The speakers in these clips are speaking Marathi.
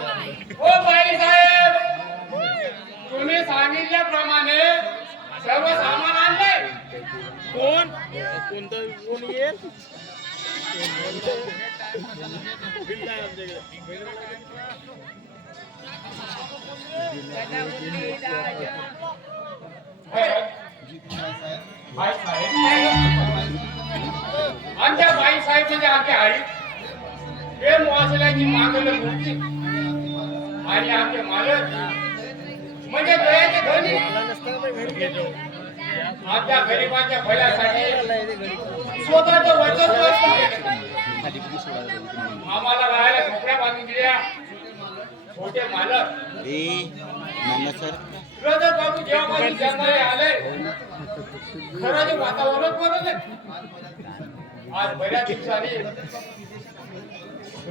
हो बाई साहेब, तुम्ही सांगितल्याप्रमाणे सर्व सामान आणले. कोण येईल? आमच्या बाई साहेब म्हणजे आमच्या आई प्रेम वाचल्याची मागणी मूर्ती आणि आमचे मालक म्हणजे दयाचे धनी. आपल्या गरिबांच्या भल्यासाठी स्वतःचं वर्चस्व आम्हाला राहायला झोपड्या बांधून दिल्या. छोटे मालक रजत बाबू जेव्हापासून जन्माला आले खरं जे वातावरण बदलले. आज बऱ्याच दिवसांनी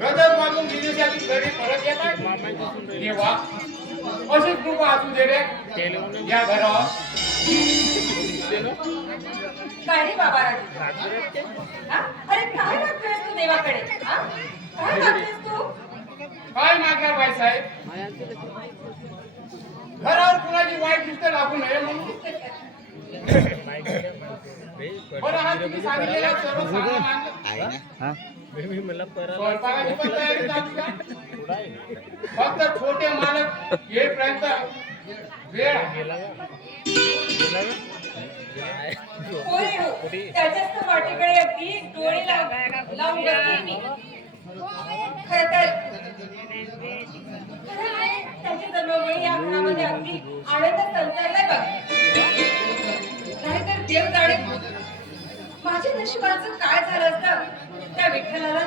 रजत बाबू विदेशातून घरी परत येत आहेत. देवा अशीच कृपा असू दे रे या घरावर. काय रे बाबा राजू? अरे काय मागतोयस तू देवाकडे? काय मागतोयस तू? काय मागणार बाई साहेब? घरावर कुणाची वाईट दृष्ट लागू नये म्हणून. बरं हा तुम्ही सांगितलेलं सर्व सामान आणलं. स्वयंपाकाची पण तयारी चालू का? फक्त छोटे मालक येईपर्यंत वेळ होय हो, त्याच्याच तर वाटेकडे अगदी डोळे लावून बसले मी. खरं तर त्याच्या जन्मामुळे या घरामध्ये अगदी आनंद संचारलाय बघ. नाहीतर देव जाणे माझ्या नशिबाचं काय झालं असतं त्या विठ्ठलाला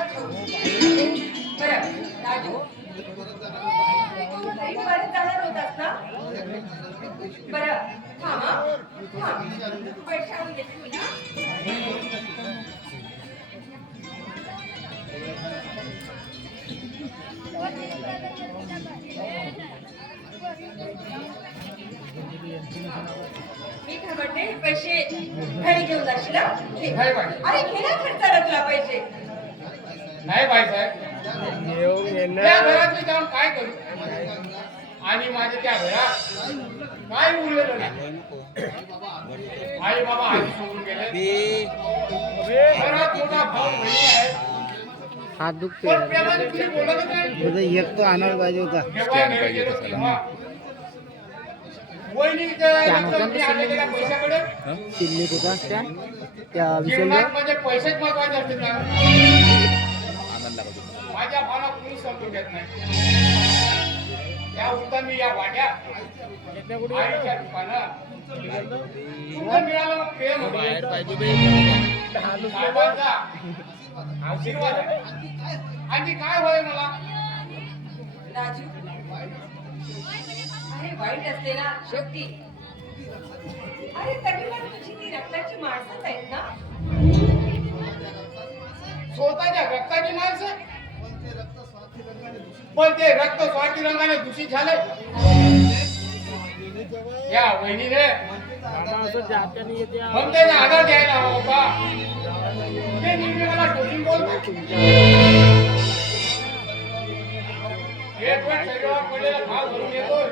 बरं राजू, तू घरी परत जाणार होतास ना? बरं थांब पैसे आणून देते तुला. मी काय म्हणते पैसे घरी घेऊन जाशील? अरे घे ना खर्चाला तुला पैसे. नाही बाई साहेब, त्या घरात मी जाऊन काय करू आणि माझ्या त्या घरात काय उरलेलं नाही. आई बाबा आधी सोडून गेले. घरात मोठा भाऊ बहिणी आहे. हात दुखतोय. पण प्रेमाने तुम्ही बोलतच नाही. एक तो आणायला पाहिजे होता. जेव्हा घरी गेलो तेव्हा वहिनीच्या आलेल्या पैशाकडे चिल्ली कुठं त्या जीवनात म्हणजे पैसेच महत्वाचे असते ना. माझ्या भावना कोणी समजून घेत नाही. या उत्तम मी या वाड्या आईच्या दुकानात तुमचं मिळालं मग प्रेम साहेबांचा आशीर्वाद आणि काय होय मला. राजू, अरे वाईट असते ना शेवटी. अरे तरी पण तुझी ती रक्ताची माणसंच आहेत ना? स्वतःच्या रक्ताची माणसं, पण ते रक्त स्वार्थी रंगाने दूषित झाले. या वहिनीने मग त्याने आधार द्यायला हवा होता. ते नेहमी मला टोचून बोलतात. एक वेळ शरीरावर पडलेला घाव भरून येतोय,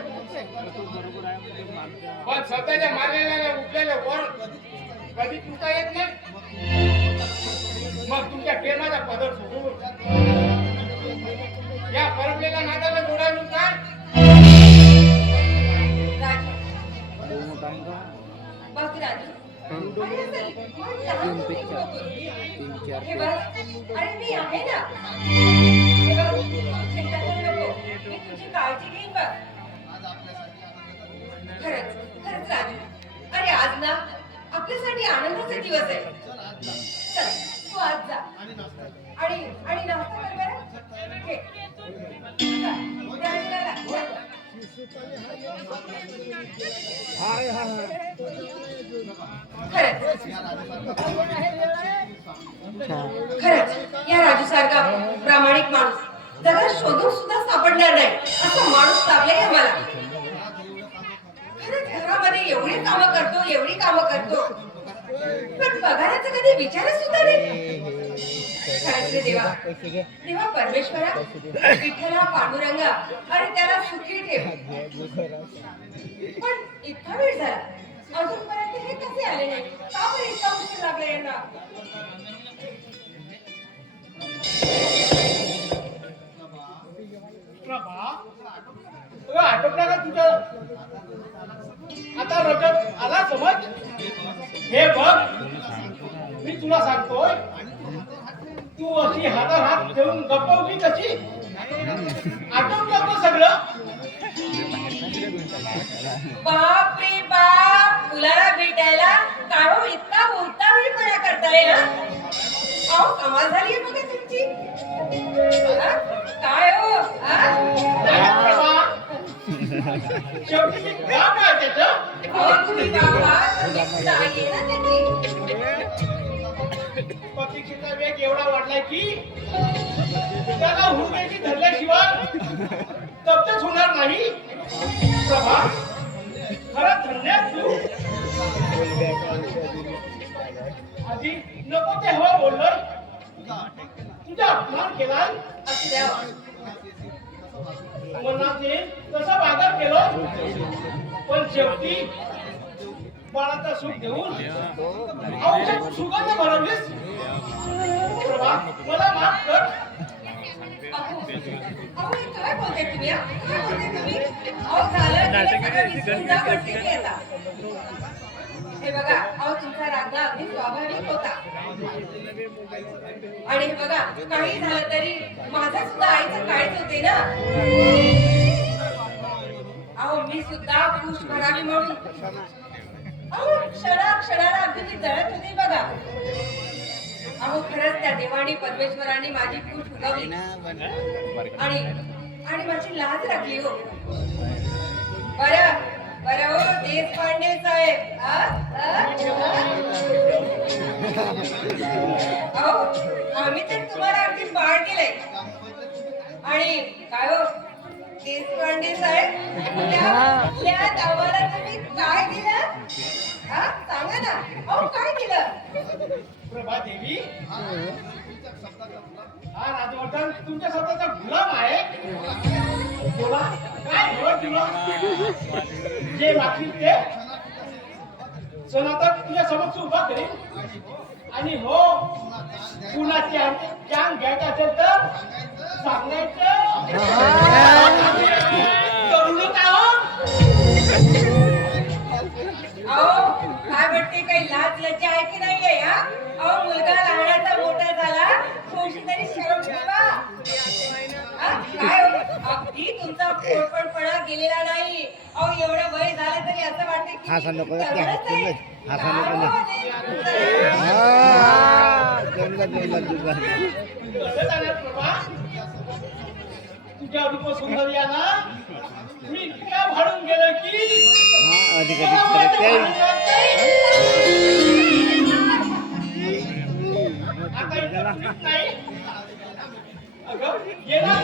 पण स्वतःच्या मारलेल्या उठलेल्या वर कधी तुटता येत नाही. मग तुमच्या प्रेमाचा पदर सोडून या परमलेल्या नात्याला जोडायला काय? बघ राजू, हे बघ, अरे मी आहे ना. हे बघ, चिंता करू नको, मी तुझी काळजी घेईन बघ. खरंच खरंच राजू, अरे आज ना आपल्यासाठी आनंदाचा दिवस आहे. चल तू आज जा आणि नाश्ता कर बरं. घे. चल, द्यायला लाग. खरंच या राजू सारखा प्रामाणिक माणूस जगात शोधून सुद्धा सापडणार नाही असा माणूस लाभलाय आम्हाला. खरंच घरामध्ये एवढी कामं करतो पण पगाराचा कधी विचारच सुद्धा नाही. खरंच रे देवा, देवा परमेश्वरा, विठ्ठला पांडुरंगा आणि त्याला सुखी ठेव. पण इतका वेळ झाला अजूनपर्यंत हे कसे आले नाही? का बरं इतका उशीर लागला यांना? आटोपला का तुझं? आता रजत आला समज. हे बघ, मी तुला सांगतोय, तू अशी हातात हात ठेवून गप्पवली कशी? आटोपलं का सगळं? बाप रे बाप, मुलाला भेटायला काय हो इतका उतावीळपणा करताय ना? अहो कमाल झाली आहे बघा तुमची. हा? काय हो शेवटी मी गाव काय त्याचं? अहो तुम्ही बाबा, तुम्ही जागे ना त्याची. पतीक्षेचा वेग एवढा वाढलाय की त्याला हुरड्याची धरल्याशिवाय तब्येत होणार नाही. प्रभा, खरंच धन्य तू. आधी नको ते हवं बोललोय, तुझा अपमान केलाय. असल्यावर मनात येईल तसा वादळ केलं, पण शेवटी बाळाचा सुख देऊन औषध सुगंध भरवलीस. प्रभा, मला माफ कर. अहो हे काय बोलताय तुम्ही? हा? काय बोलताय तुम्ही? अहो झालं गेलं सगळं विसरून जा बसलेली आता. हे बघा, अहो तुमचा राग ना अगदी स्वाभाविक होता. आणि हे बघा, काही झालं तरी माझा सुद्धा आईचं काळीच होते ना. अहो मी सुद्धा खुश भरावी म्हणून अहो क्षणाला अगदी मी जळत होते बघा. अहो खरंच त्या देवानी परमेश्वरांनी माझी खूश उगवली आणि माझी लाज राखली हो. बरं बरं हो देशपांडे साहेब, अहो आम्ही तर तुम्हाला अगदी बाळ दिलंय. आणि काय हो देशपांडे साहेब, त्यात आम्हाला तुम्ही काय दिलं? हा सांगा ना, अहो काय दिलं? प्रभा देवी, हा राजवर्धन तुमच्या स्वतःचा गुलाम आहे. बोला, काय हवं तुला? जे मागतील ते सनातन तुझ्या समक्ष उभा करेल. आणि हो, कुणाची जान घ्यायचं असेल तर सांगायचं. करू नका हो. अहो काय वाटते, काही लाज लज्जा आहे की नाहीये? हा अहो मुलगा लहानाचा मोठा झाला, थोडीशी तरी शरम ठेवा. काय हो, अगदी तुमचा पोरपणपणा गेलेला नाही. अहो एवढं वय झालं तरी असं वाटतं की हसा नको ना, तरुणच आहे. हसा नको ना. कसं झालं प्रभा? तुझ्या रूप सौंदर्याला मी इतक्या भाडून गेलो की अधिक मला माझं भान राहत नाही. आता इथं कुणीच नाही. अगं गेला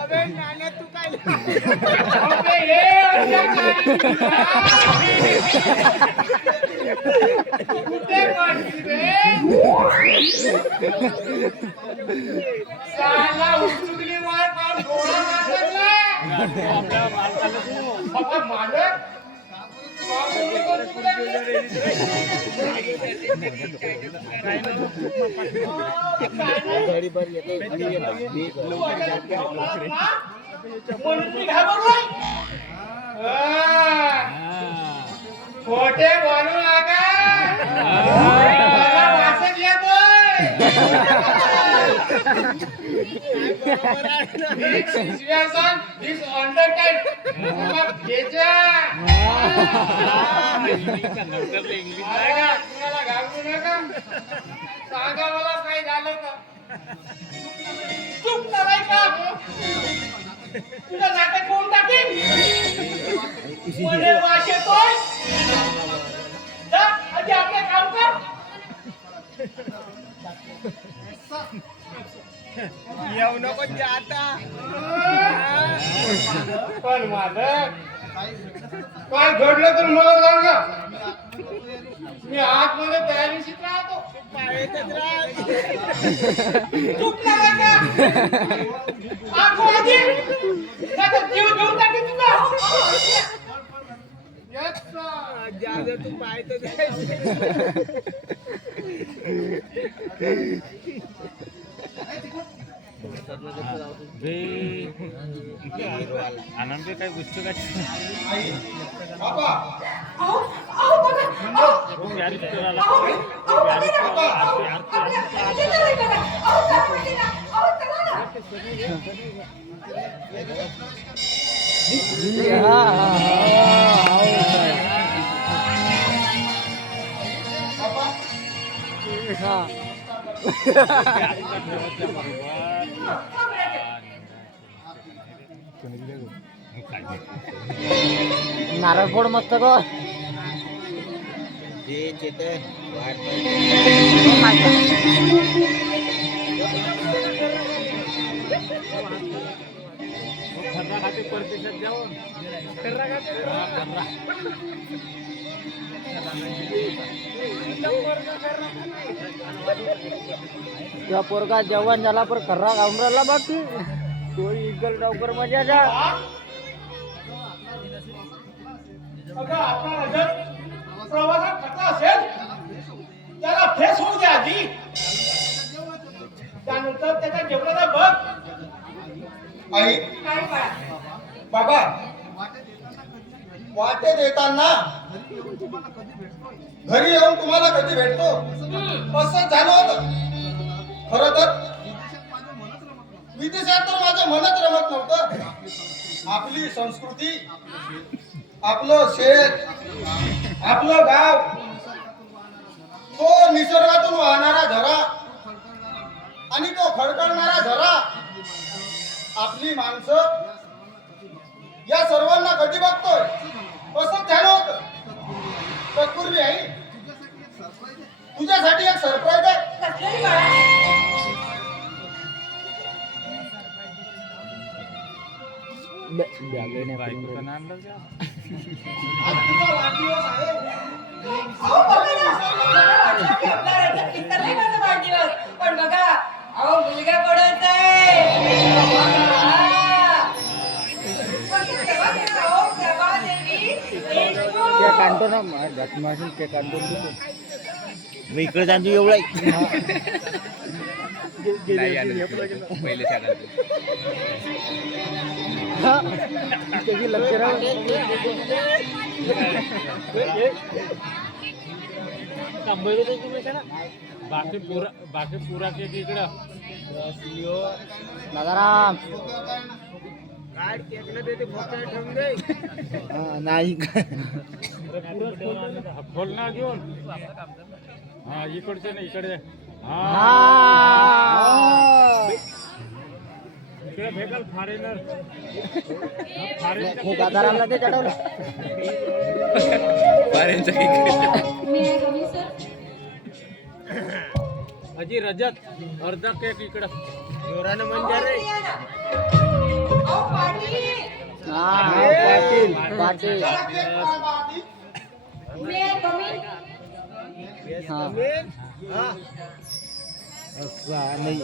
अबे नाण्या तू काय अबे हे कुठे काढली रे? साला उचलून मार पार डोळा मारला. बाबा मालक घरी बर येतो म्हणून मी घाबरलोय. खोटे बोलू नका. मला वासच येतोय. Situation is under tight. मग घ्यायच्या. तुम्हाला घाबरू नका. सांगा मला काय झालं का? चूक नाही का? तुझ्या नाकात कोण टाकेल? मध्ये वास येतोय. जा आधी आपलं काम कर. येऊ नको ते आता. पण माझं काय घडलं तर मला सांगा. मी आतमध्ये तयारीशीच राहतो. पायातच राह. चूक झाला का? आतमध्ये त्याचा जीव घेऊन टाकी तुला. Yes, sir. ज्यादा तू पायातच राह. आनंद काय गोष्ट काय बाबा अहो अहो बघा अहो प्यारी करायला अहो प्यारी बघा आरती आरती अहो चला बघा अहो चला ना अहो चला नारळ फोड मस्त गो. खर्रा खाते परदेशात जाऊन खर्रा त्या पोरगा जवान झाला पर खर्रा खाऊन राहिला बाकी तो इगल डावकर मजा जा. अगं आपला जर प्रवासात खटला असेल त्याला फेस होऊ द्या आधी. त्यानंतर त्याच्या जेवणाला बघ. आई काय पळा बाबा वाटेत येताना घरी येऊन तुम्हाला कधी भेटतो असं झालं होतं. खरं तर विदेशात तर माझं मनच रमत नव्हतं. आपली संस्कृती, आपलं शेत, आपलं गाव, तो निसर्गातून वाहणारा झरा आणि तो खडखडणारा झरा, आपली माणसं, या सर्वांना कधी बघतोय असं झालं होतं. तत्पूर्वी आई तुझ्यासाठी एक सरप्राईज आहे. कसलं बाळा बायकोचं आणलं का? आज तुझा वाढदिवस आहे. अहो बघा ना मला वाटलं की आपला रजत विसरलाय माझा वाढदिवस पण बघा अहो मुलगा पडायचा आहे. तेव्हा केलं अहो प्रभादेवी देशमुख. ते काढतो ना माशी ते काढतो मी इकडे जाणतो एवढा पहिले त्याची लक्ष राहू. बाकी पुरा के इकडं दादाराम नाही खोल ना घेऊन हा इकडचे ना इकडे हा इकडे भेटल फॉरेनर दादारामला ते चढवलं. अजी रजत अर्धा केक इकडं जोरानं अहो, रे या ना. अहो पाटील पाटील पाटील मे कमी हा असा नाही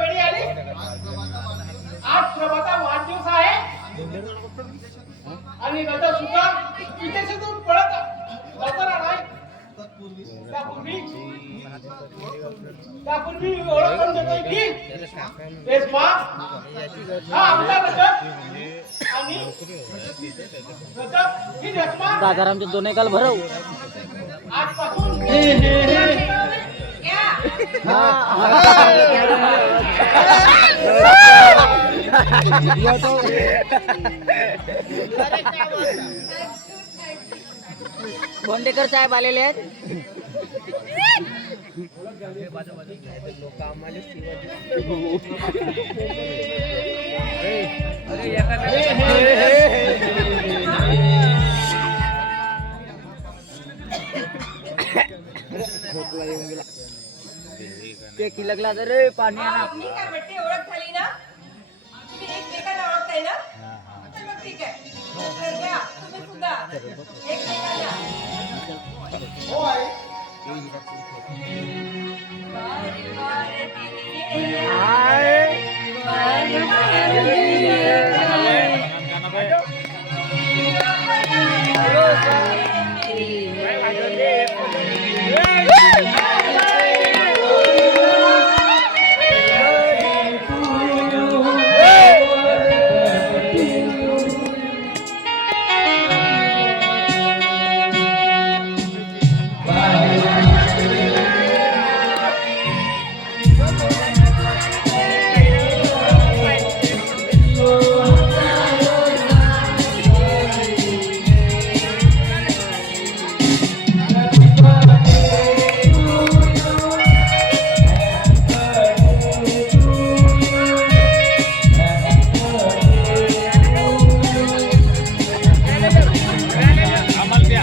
वेळी आली. आज प्रभाचा वाढदिवस आहे आणि रजा सुद्धा विदेशातून पळत जाताना नाही. त्यापूर्वी ओळख करून देतोय की रेश्मा हा आमचा रजत आणि रजत ही रेश्मा दादारामचे दोन एकाल भरव. आजपासून या गोंडेकर साहेब आलेले आहेत. अरे खोकला येऊन गेला ते किलकला तर रे पाणी आहे ना मी काय म्हणते ओळख झाली ना तुम्ही एकमेकांना ओळखताय ना तर मग ठीक आहे तर घ्या तुम्ही सुद्धा एकमेकांना हो आई बारी बारी दिये, हाय बारी बारी दिये, गाणं बाई. आम्हाला द्या.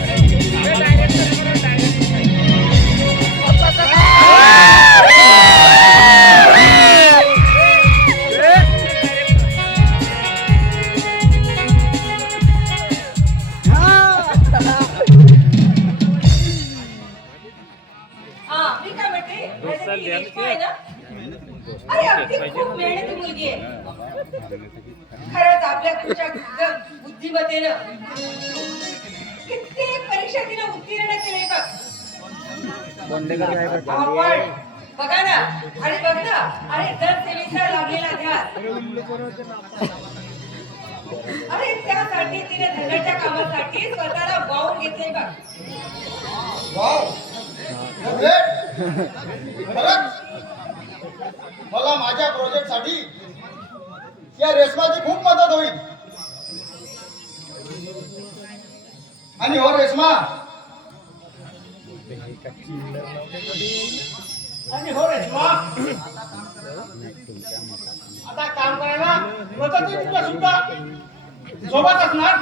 हा मी काय म्हणते माझ्याकडे रेश्मा आहे ना अरे अगदी खूप मेहनती मुलगी आहे खरंच आपल्या तुमच्या बुद्धिमत्तेनं कित्येक परीक्षा तिनं उत्तीर्ण केले बघ आपण बघा ना आणि बघ ना अरे दर सेवेचा लागलेला ध्यास अरे त्यासाठी तिने धनाच्या कामासाठी स्वतःला वाहून घेतले बघ वाव खरंच मला माझ्या प्रोजेक्ट साठी या रेशमाची खूप मदत होईल आणि हो रेशमा आणि हो रेशमा आता काम करायला प्रगती तुझ्या सुद्धा सोबत असणार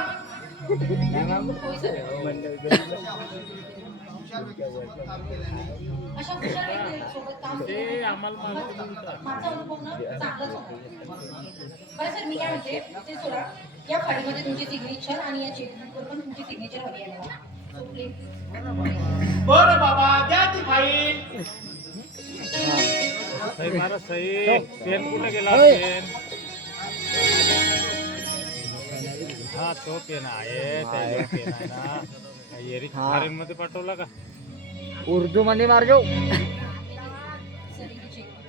अशा हुशार व्यक्तीसोबत काम ते केलं आम्हाला माहिती नव्हतं. माझा अनुभव ना चांगलाच होता. बरं सर मी काय म्हणते ते सोडा या फाईलमध्ये तुमची सिग्नेचर आणि या चेकबुकवर पण तुमची सिग्नेचर हवी आहे मला. So, please. बरं बाबा द्या ती फाईल सही मारा सही. पेन कुठे गेला पेन? हा तो पेन आहे त्याच्यावर पेन आहे ना. एरिक हा. फॉरेन मध्ये पाठवला का? उर्दू मध्ये मारजो सर ही checkbook.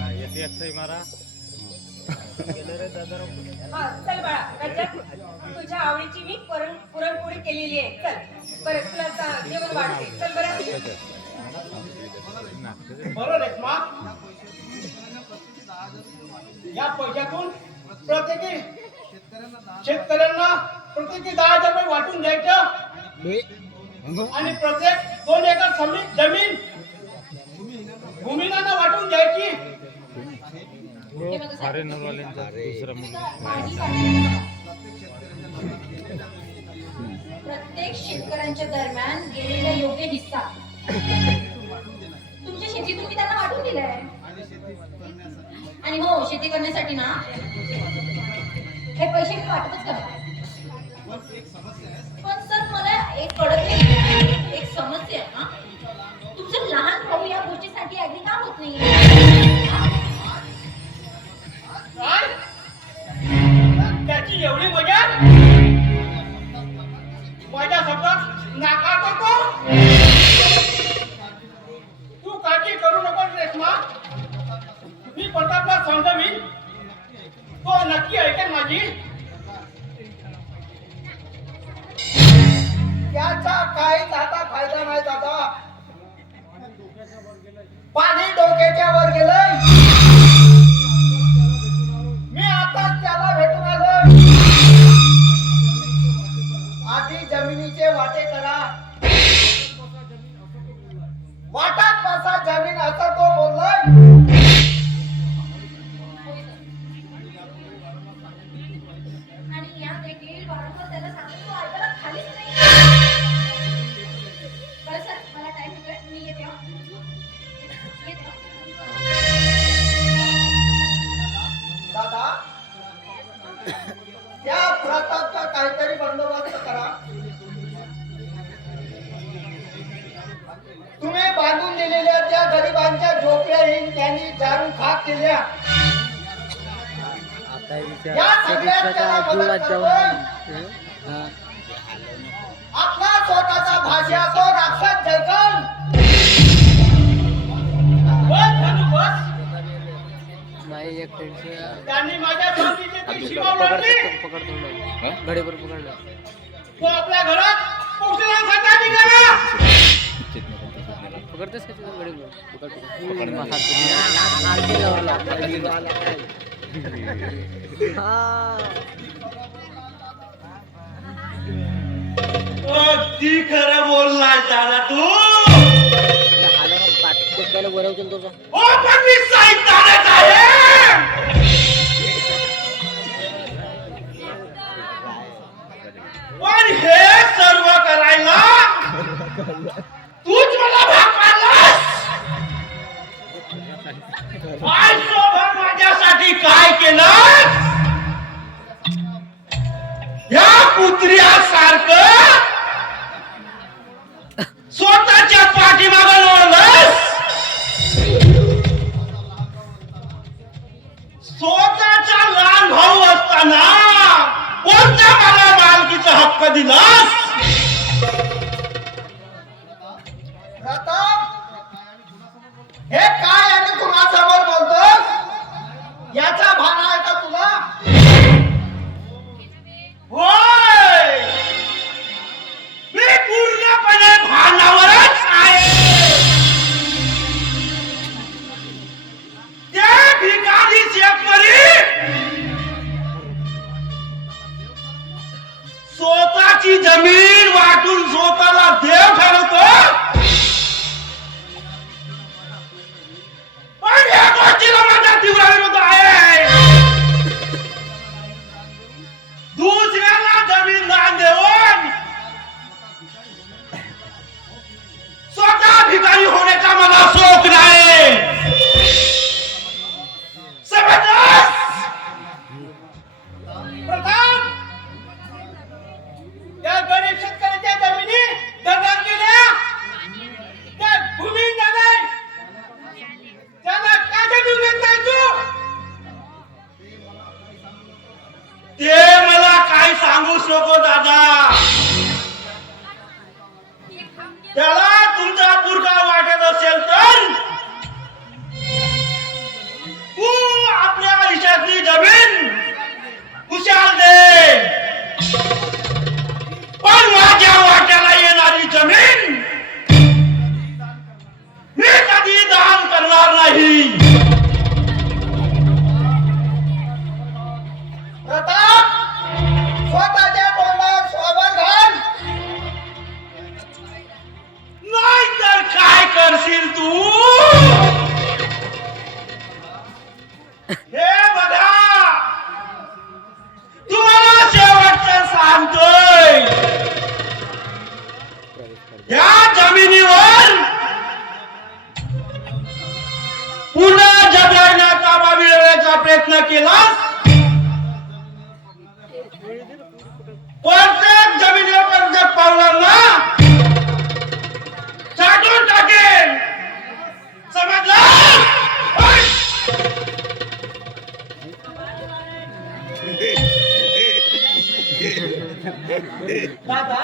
हा, येते एक सही मारा. गेलं रे दादाराव. हा चल बाळा रजत तुझ्या आवडीची मी पुरणपोळी केलेली आहे चल बरं तुला जेवण वाढते चल बरं बरं रेश्मा या पैशातून प्रत्येकी शेतकऱ्यांना प्रत्येकी 10 रुपये वाटून द्यायचं आणि प्रत्येक 2 एकर जमीन भूमिकांना वाटून द्यायची हे बघा सर. फॉरेनर वाल्यांचा दुसरा मुलगा. माहिती काढली. प्रत्येक शेतकऱ्यांच्या दरम्यान गेलेला योग्य हिस्सा तुमच्या शेतीतून मी त्यांना वाटून दिलाय. आणि हो शेती करण्यासाठी ना हे पैसे मी वाटतच करणार. पण सर मला एक कळत नाही एक समस्या आहे हा तुमचं लहान भाऊ या गोष्टीसाठी अगदी काम होत नाही. काय त्याची एवढी मजा माझ्या शब्दात नाकार करतो तू काळजी करू नको रेश्मा मी प्रतापला समजवीन तो नक्की ऐकेल माझी त्याचा काहीच आता फायदा नाही दादा पाणी डोक्याच्या वर गेलंय मी आता त्याला भेटून आलो आधी जमिनीचे वाटे करा वाटात बसा जमीन असं तो बोललाय आणि या देखील वारंवार त्याला सांगतो तो ऐकायला खालीच नाही. बरं सर मला टाइम होतोय मी चारून खाक केल्या. आता विचार या सगळ्यात चिकित्साच्या त्याला मदत जीवात जाऊन करतोय. हा. आपला स्वतःचा भाषा तो राक्षस जयकन. बस धनु बस. नाही एक टेन्शन त्यांनी माझ्या जातीची ती सीमा ओलांडली. पकडतो गडीवर पकडलं. तो आपल्या घरात पोहोचण्यासाठी निघाला. पकडतेस का तिथं गडीवर अगदी खरं बोललाय दादा तू. पाठ बरवतील तुझा ओ पण मी सैतानच आहे. पण हे सर्व करायला तूच मला भाग पाडलास. काय शोभा माझ्यासाठी काय केलं. या कुत्र्यासारखं स्वतःच्या पाठीमागं लोळलंस. स्वतःचा लहान भाऊ असताना कोणत्या मला मालकीचा हक्क दिलास. हे काय आणि कुणासमोर बोलतोस. याचा भान आहे का तुला. होय मी पूर्णपणे भानावरच आहे. त्या भिकारी शेतकरी स्वतःची जमीन वाटून स्वतःला देव ठरवतो. पण या गोष्टीला माझा तीव्र विरोध आहे. दुसऱ्याला जमीन दान देऊन स्वतः भिकारी होण्याचा मला शौक नाही. समजलास. प्रताप त्या गरीब शेतकऱ्याच्या जमिनी दखल केल्या. त्या भूमी नाही त्याला काढून घेत नाही तू. ते मला काय सांगू नको दादा. त्याला तुमचा पुरगा वाटत असेल तर तू आपल्या आयुष्यातली जमीन कुशाल दे. पण माझ्या वाट्याला येणारी जमीन मी कधी दान करणार नाही. प्रताप स्वतःच्या तोंडावर स्वावर घाल. नाही तर काय करशील तू. हे बघा तुम्हाला शेवटचं सांगतोय. या जमिनीवर पुन्हा जबराईने ताबा मिळवण्याचा प्रयत्न केलास. प्रत्येक जमिनीवर जर पावलांना चाटून टाकेल. समजला. दादा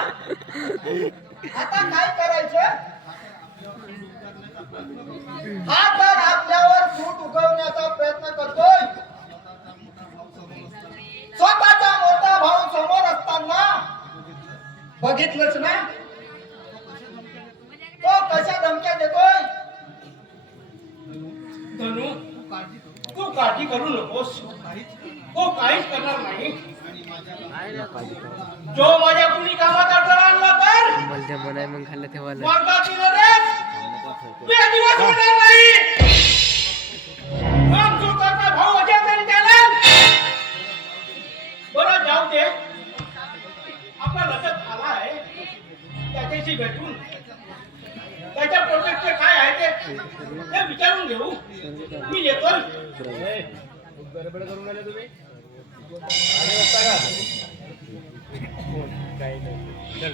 आता काय करायचं. हा तर आपल्यावर सूट उगवण्याचा प्रयत्न करतोय. स्वतःचा मोठा भाऊ समोर असताना बघितलंच ना तो कशा धमक्या देतोय. धनु तू काळजी करू नकोस. तो काहीच करणार नाही. जो माझ्या कुणी कामात अडथळा आणला तर मला बनाय मग खाल्लं तेव्हा मार्गात दिलं रे. मी अजिबात सोडणार नाही. मग स्वतःचा भाऊ असेल तरी चालेल. बरं जाऊ दे. आपला लक्षात आला आहे त्याच्याशी भेटून त्याच्या प्रोजेक्टचे काय आहे ते विचारून घेऊ. मी येतो. गडबड करून आले तुम्ही. काही नाही चल